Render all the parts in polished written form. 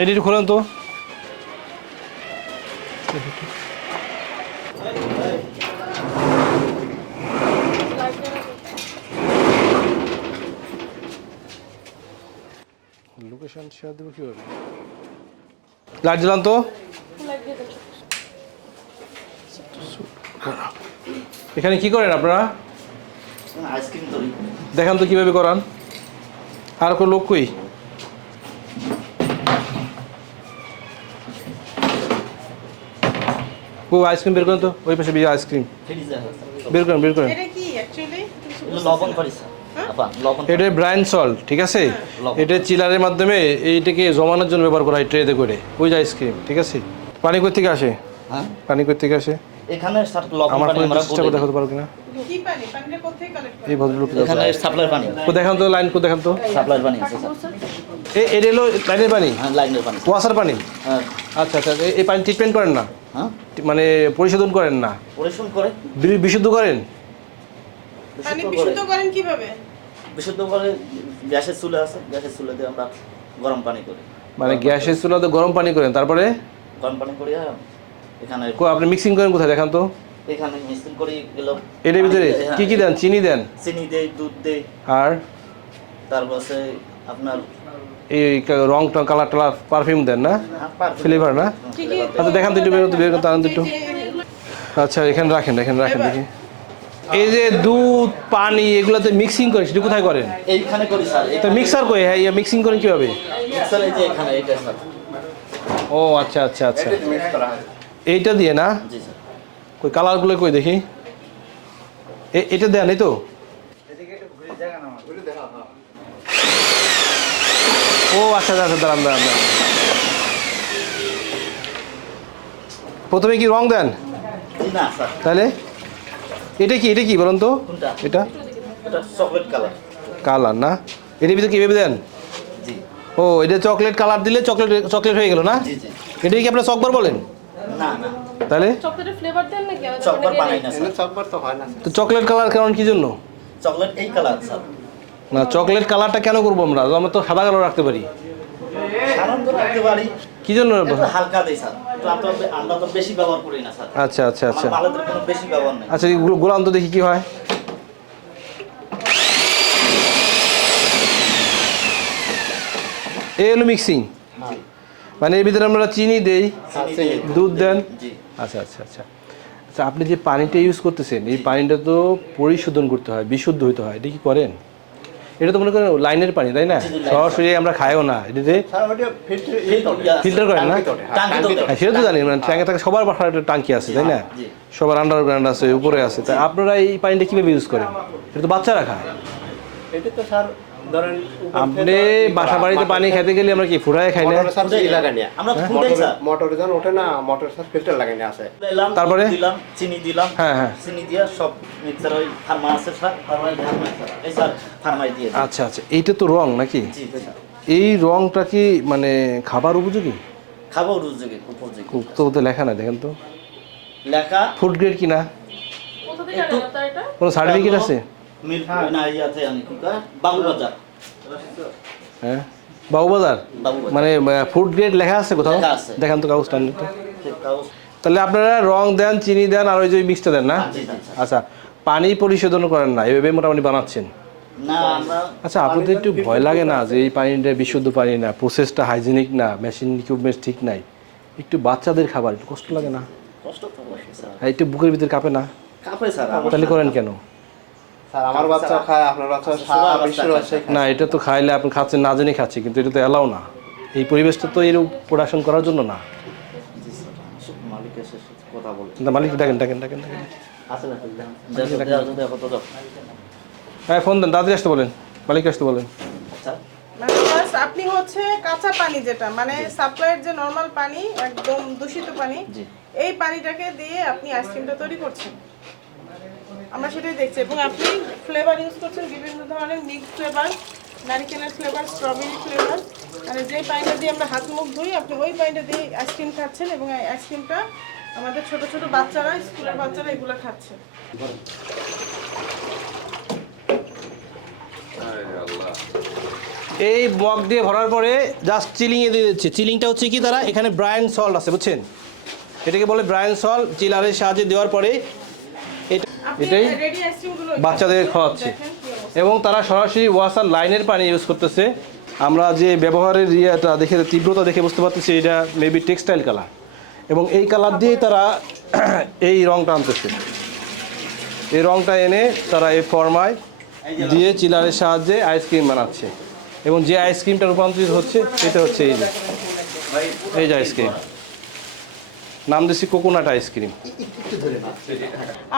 এটা একটু খোলেন তো। লোকেশন শেয়ার দেবো কিভাবে? লাইট জ্বালান তো। এখানে কি করেন আপনারা? আইসক্রিম তৈরি। দেখান তো কিভাবে করান। আর কোনো লোক কই? ও আইসক্রিম বের করেন তো, ওই পাশে বিয়ে আইসক্রিম বের করেন, বের করেন। এটা কি অ্যাকচুয়ালি? লবণ করিস আপা, লবণ। এটা ব্রাইন সল্ট, ঠিক আছে? এটা চিলারের মাধ্যমে এইটাকে জমানোর জন্য ব্যবহার করা হয় ট্রেতে করে। ওই যে আইসক্রিম, ঠিক আছে? পানি কই থেকে আসে? হ্যাঁ, পানি কই থেকে আসে? এখানে স্যার লবণ আমার পানি ফোনে আমরা চেষ্টা করে দেখাতে পারো কিনা? কি পানি? পানিটা কোথা থেকে কালেক্ট করেন? এই ভদ্রলোক এখানে সাপ্লাই পানি। কো দেখান তো, লাইন কো দেখান তো। সাপ্লাই পানি আছে স্যার। এটা হলো লাইনের পানি, হ্যাঁ, লাইনের পানি। ওয়াসার পানি। হ্যাঁ, আচ্ছা আচ্ছা, এই পানি ট্রিটমেন্ট করেন না? হ্যাঁ, মানে পরিশোধন করেন না, পরিশোধন করে। বিশুদ্ধ করেন? পানি বিশুদ্ধ করেন কিভাবে? বিশুদ্ধ করে গ্যাসের চুলা আছে, গ্যাসের চুলা দিয়ে আমরা গরম পানি করি। মানে গ্যাসের চুলাতে গরম পানি করেন, তারপরে গরম পানি করি এখানে। আপনি মিক্সিং করেন কোথায় দেখান তো। এখানে মিক্সিং করি গেল। এর ভিতরে কি কি দেন? চিনি দেন, চিনি দেই, দুধ দেই, আর তারপর আপনার এই রং টং কালার টালার পারফিউম দেন না, ফ্লেভার না? কি কি? আচ্ছা দেখান তো একটু, বের করতে আনন্দ একটু। আচ্ছা এখানে রাখেন, এখানে রাখেন দেখি। এই যে দুধ পানি এগুলোতে মিক্সিং করেন, সেটা কোথায় করেন? এইখানে করি স্যার। তো মিক্সার কই? হ্যাঁ, মিক্সিং করেন কিভাবে? মিক্সার এই যে এখানে, এইটা স্যার। ও আচ্ছা আচ্ছা আচ্ছা, এইটা দিয়ে না? জি স্যার। কই কালারগুলো কই দেখি। এটা দেন, এই তো। ও আচ্ছা আচ্ছা, দাঁড়ান দাঁড়ান দাঁড়ান। প্রথমে কি রং দেন? না স্যার। তাহলে এটা কি, এটা কি বলুন তো? কোনটা? এটা এটা চকলেট কালার। কালার না? এটার ভিতরে কীভাবে দেন? জি। ও এটা চকলেট কালার দিলে চকলেট চকলেট হয়ে গেল না? জি জি। এটাই কি আপনার চকবার বলেন? না না, তাহলে চকলেটের ফ্লেভার দেন নাকি? চকবার বানাই না স্যার। চকবার তো হয় না। তো চকলেট কালার কারণ কি জন্য? চকলেট এই কালার স্যার। না চকলেট কালারটা কেন করবো আমরা? আমরা তো সাদা কালার রাখতে পারি। সাধারণ করে রাখতে পারি। কি জন্য? একটু হালকা দেই স্যার। তো আমরা তো বেশি ব্যবহার করি না স্যার। আচ্ছা আচ্ছা আচ্ছা আমার মালের কোনো বেশি ব্যবহার নেই। আচ্ছা, এগুলো গোলাম তো দেখি কি হয়। এই হলো মিক্সিং, জি। মানে এর ভিতরে আমরা চিনি দেই, দুধ দেন। জি। আচ্ছা আচ্ছা আচ্ছা আচ্ছা, আপনি যে পানিটা ইউজ করতেছেন এই পানিটা তো পরিশোধন করতে হয়, বিশুদ্ধ হইতে হয়, এটা কি করেন? এটা তো মনে করেন লাইনের পানি, তাই না? সরাসরি আমরা খাইও না, এটাতে ফিল্টার করেন না? হ্যাঁ সেটা তো জানি, মানে ট্যাঙ্কে থাকে, সবার বাসায় একটা টাঙ্কি আছে, তাই না? সবার আন্ডারগ্রাউন্ড আছে, উপরে আছে। তাই আপনারা এই পানিটা কীভাবে ইউজ করেন? এটা তো বাচ্চারা খায়। এটা তো স্যার ধরেন আপনি বাসা বাড়িতে পানি খেতে গেলে আমরা কি ফুরায় খাই না? আমরা ফুটাই স্যার। মোটরে যখন ওঠে না, মোটর স্যার ফিল্টার লাগাই না আছে। তারপরে দিলাম চিনি দিলাম। হ্যাঁ হ্যাঁ। চিনি দিয়ে সব মিক্সার ওই ফার্মা আছে স্যার, ফার্মাই ঢালনা স্যার। এই স্যার ফার্মাই দিয়ে দিই। আচ্ছা আচ্ছা, এইটা তো রং নাকি? জি স্যার। এই রংটা কি মানে খাবার উপযোগী? খাবার উপযোগী, উপযোগী। তো ওতে লেখা না, দেখেন তো। লেখা ফুড গ্রেড কিনা? কোথা থেকে আনেন আপনারা এটা? কোনো সার্টিফিকেট আছে? মিল্ক না ইয়াতে আনি কি কয় বাবুবাজার। হ্যাঁ বাবুবাজার, বাবুবাজার। মানে ফুড গ্রেড লেখা আছে কোথাও? লেখা আছে। দেখান তো কাগজটা আনলে তো। ঠিক কাগজ। তাহলে আপনারা রং দেন, চিনি দেন, আর ওই যে মিক্সটা দেন না? জি, জি। আচ্ছা, পানি পরিশোধন করেন না, এভাবে মোটামুটি বানাচ্ছেন। না আমরা আচ্ছা, আপনাদের একটু ভয় লাগে না যে এই পানিটা বিশুদ্ধ পানি না, প্রসেসটা হাইজেনিক না, মেশিন ইকুইপমেন্ট ঠিক নাই? একটু বাচ্চাদের খাবার, একটু কষ্ট লাগে না? কষ্ট তো হয় স্যার। হ্যাঁ, একটু বুকের ভিতরে কাঁপে না? কাপড় স্যার। তাহলে করেন কেন? স্যার আমার বাচ্চা খায়, আপনার বাচ্চা সারা বিশ্বের বাচ্চাই খায়। না, এটা তো খাইলে আপনি খাচ্ছেন না জেনে খাচ্ছি, কিন্তু এটা তো এলাও না। এই পরিবেশটা তো এর প্রোডাকশন করার জন্য না। জি স্যার। সব মালিকের সাথে কথা বলে। কিন্তু মালিক ডাকেন ডাকেন ডাকেন ডাকেন। আছে না? দেখো তো। হ্যাঁ ফোন দেন, দাদি আসতে বলেন, মালিক আসতে বলেন। স্যার মানে প্লাস আপনি হচ্ছে কাঁচা পানি, যেটা মানে সাপ্লাইয়ের যে নরমাল পানি, একদম দূষিত পানি, জি। এই পানিটাকে দিয়ে আপনি আইসক্রিমটা তৈরি করছেন। আমরা সেটাই দেখছি। এবং আপনি ফ্লেভার ইউজ করছেন বিভিন্ন ধরনের, মিক্স ফ্লেভার, নারিকেলের ফ্লেভার, স্ট্রবেরি ফ্লেভার। মানে যে পানিটা দিয়ে আমরা হাত মুখ ধুই, আপনি ওই পানিটা দিয়ে আইসক্রিম খাচ্ছেন। এবং এই আইসক্রিমটা আমাদের ছোট ছোট বাচ্চারা, স্কুলের বাচ্চারা এগুলো খাচ্ছে। এই মগ দিয়ে ভরার পরে জাস্ট চিলিংয়ে দিয়ে দিচ্ছে। চিলিংটা হচ্ছে কি, তারা এখানে ব্রায়ান সল্ট আছে বুঝছেন, এটাকে বলে ব্রায়ান সল্ট। চিলারের সাহায্যে দেওয়ার পরে এটাই রেডি আইসক্রিমগুলো বাচ্চাদের খাওয়াচ্ছে। এবং তারা সরাসরি ওয়াসার লাইনের পানি ইউজ করতেছে। আমরা যে ব্যবহারের ইয়েটা দেখে, তীব্রতা দেখে বুঝতে পারতেছি এটা মেবি টেক্সটাইল কালার, এবং এই কালার দিয়ে তারা এই রংটা আনতেছে। এই রংটা এনে তারা এই ফর্মায় দিয়ে চিলারের সাহায্যে আইসক্রিম বানাচ্ছে। এবং যে আইসক্রিমটা রূপান্তরিত হচ্ছে সেটা হচ্ছে এই যে আইসক্রিম, নাম দিচ্ছি কোকোনাট আইসক্রিম।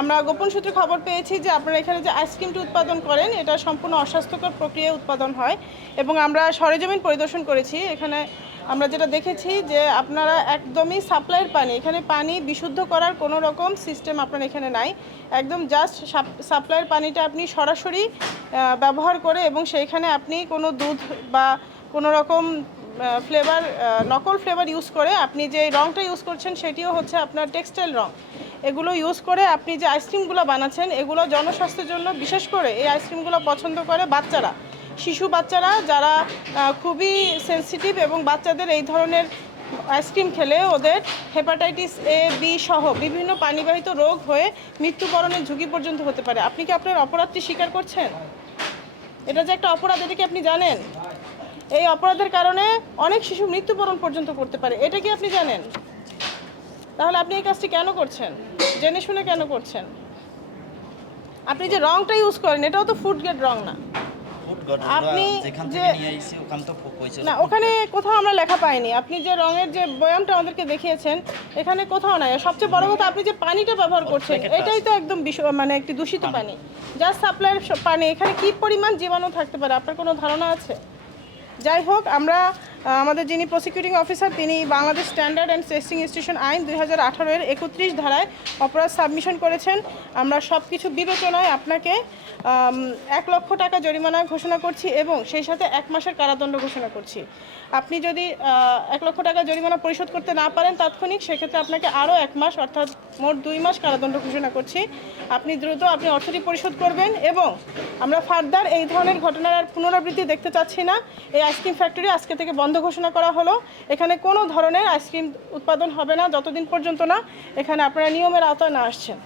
আমরা গোপন সূত্রে খবর পেয়েছি যে আপনারা এখানে যে আইসক্রিমটি উৎপাদন করেন এটা সম্পূর্ণ অস্বাস্থ্যকর প্রক্রিয়ায় উৎপাদন হয়, এবং আমরা সরেজমিন পরিদর্শন করেছি। এখানে আমরা যেটা দেখেছি যে আপনারা একদমই সাপ্লাইয়ের পানি, এখানে পানি বিশুদ্ধ করার কোনো রকম সিস্টেম আপনার এখানে নাই। একদম জাস্ট সাপ্লাইয়ের পানিটা আপনি সরাসরি ব্যবহার করে, এবং সেইখানে আপনি কোনো দুধ বা কোনো রকম ফ্লেভার, নকল ফ্লেভার ইউজ করে আপনি যে রঙটা ইউজ করছেন সেটিও হচ্ছে আপনার টেক্সটাইল রং। এগুলো ইউজ করে আপনি যে আইসক্রিমগুলো বানাচ্ছেন এগুলো জনস্বাস্থ্যের জন্য, বিশেষ করে এই আইসক্রিমগুলো পছন্দ করে বাচ্চারা, শিশু বাচ্চারা যারা খুবই সেনসিটিভ, এবং বাচ্চাদের এই ধরনের আইসক্রিম খেলে ওদের হেপাটাইটিস A, B সহ বিভিন্ন পানিবাহিত রোগ হয়ে মৃত্যুবরণের ঝুঁকি পর্যন্ত হতে পারে। আপনি কি আপনার অপরাধটি স্বীকার করছেন? এটা যে একটা অপরাধ, এটা কি আপনি জানেন? এই অপরাধের কারণে অনেক শিশু মৃত্যুবরণ পর্যন্ত করতে পারে, এটা কি আপনি জানেন? তাহলে আপনি এই কাজটি কেন করছেন? জেনে শুনে কেন করছেন? আপনি যে রংটা ইউজ করেন এটাও তো ফুড গ্রেড রং না। আপনি যে না, ওখানে কোথাও আমরা লেখা পাইনি। আপনি যে রঙের যে বয়ামটা আমাদেরকে দেখিয়েছেন এখানে কোথাও নাই। সবচেয়ে বড় কথা, আপনি যে পানিটা ব্যবহার করছেন এটাই তো একদম মানে একটি দূষিত পানি, জাস্ট সাপ্লাইয়ের পানি। এখানে কি পরিমাণ জীবাণু থাকতে পারে আপনার কোনো ধারণা আছে? যাই হোক, আমরা আমাদের যিনি প্রসিকিউটিং অফিসার তিনি Bangladesh standard and testing institution আইন 2018 এর 31 ধারায় অপরাধ সাবমিশন করেছেন। আমরা সব কিছু বিবেচনায় আপনাকে 1 লক্ষ টাকা জরিমানা ঘোষণা করছি, এবং সেই সাথে 1 মাসের কারাদণ্ড ঘোষণা করছি। আপনি যদি 1 লক্ষ টাকা জরিমানা পরিশোধ করতে না পারেন তাৎক্ষণিক, সেক্ষেত্রে আপনাকে আরও 1 মাস অর্থাৎ মোট 2 মাস কারাদণ্ড ঘোষণা করছি। আপনি দ্রুত আপনি অর্থটি পরিশোধ করবেন, এবং আমরা ফার্দার এই ধরনের ঘটনার আর পুনরাবৃত্তি দেখতে চাচ্ছি না। এই আইসক্রিম ফ্যাক্টরি আজকে থেকে বন্ধ ঘোষণা করা হলো। এখানে কোনো ধরনের আইসক্রিম উৎপাদন হবে না যতদিন পর্যন্ত না এখানে আপনারা নিয়মের আওতায় না আসছেন।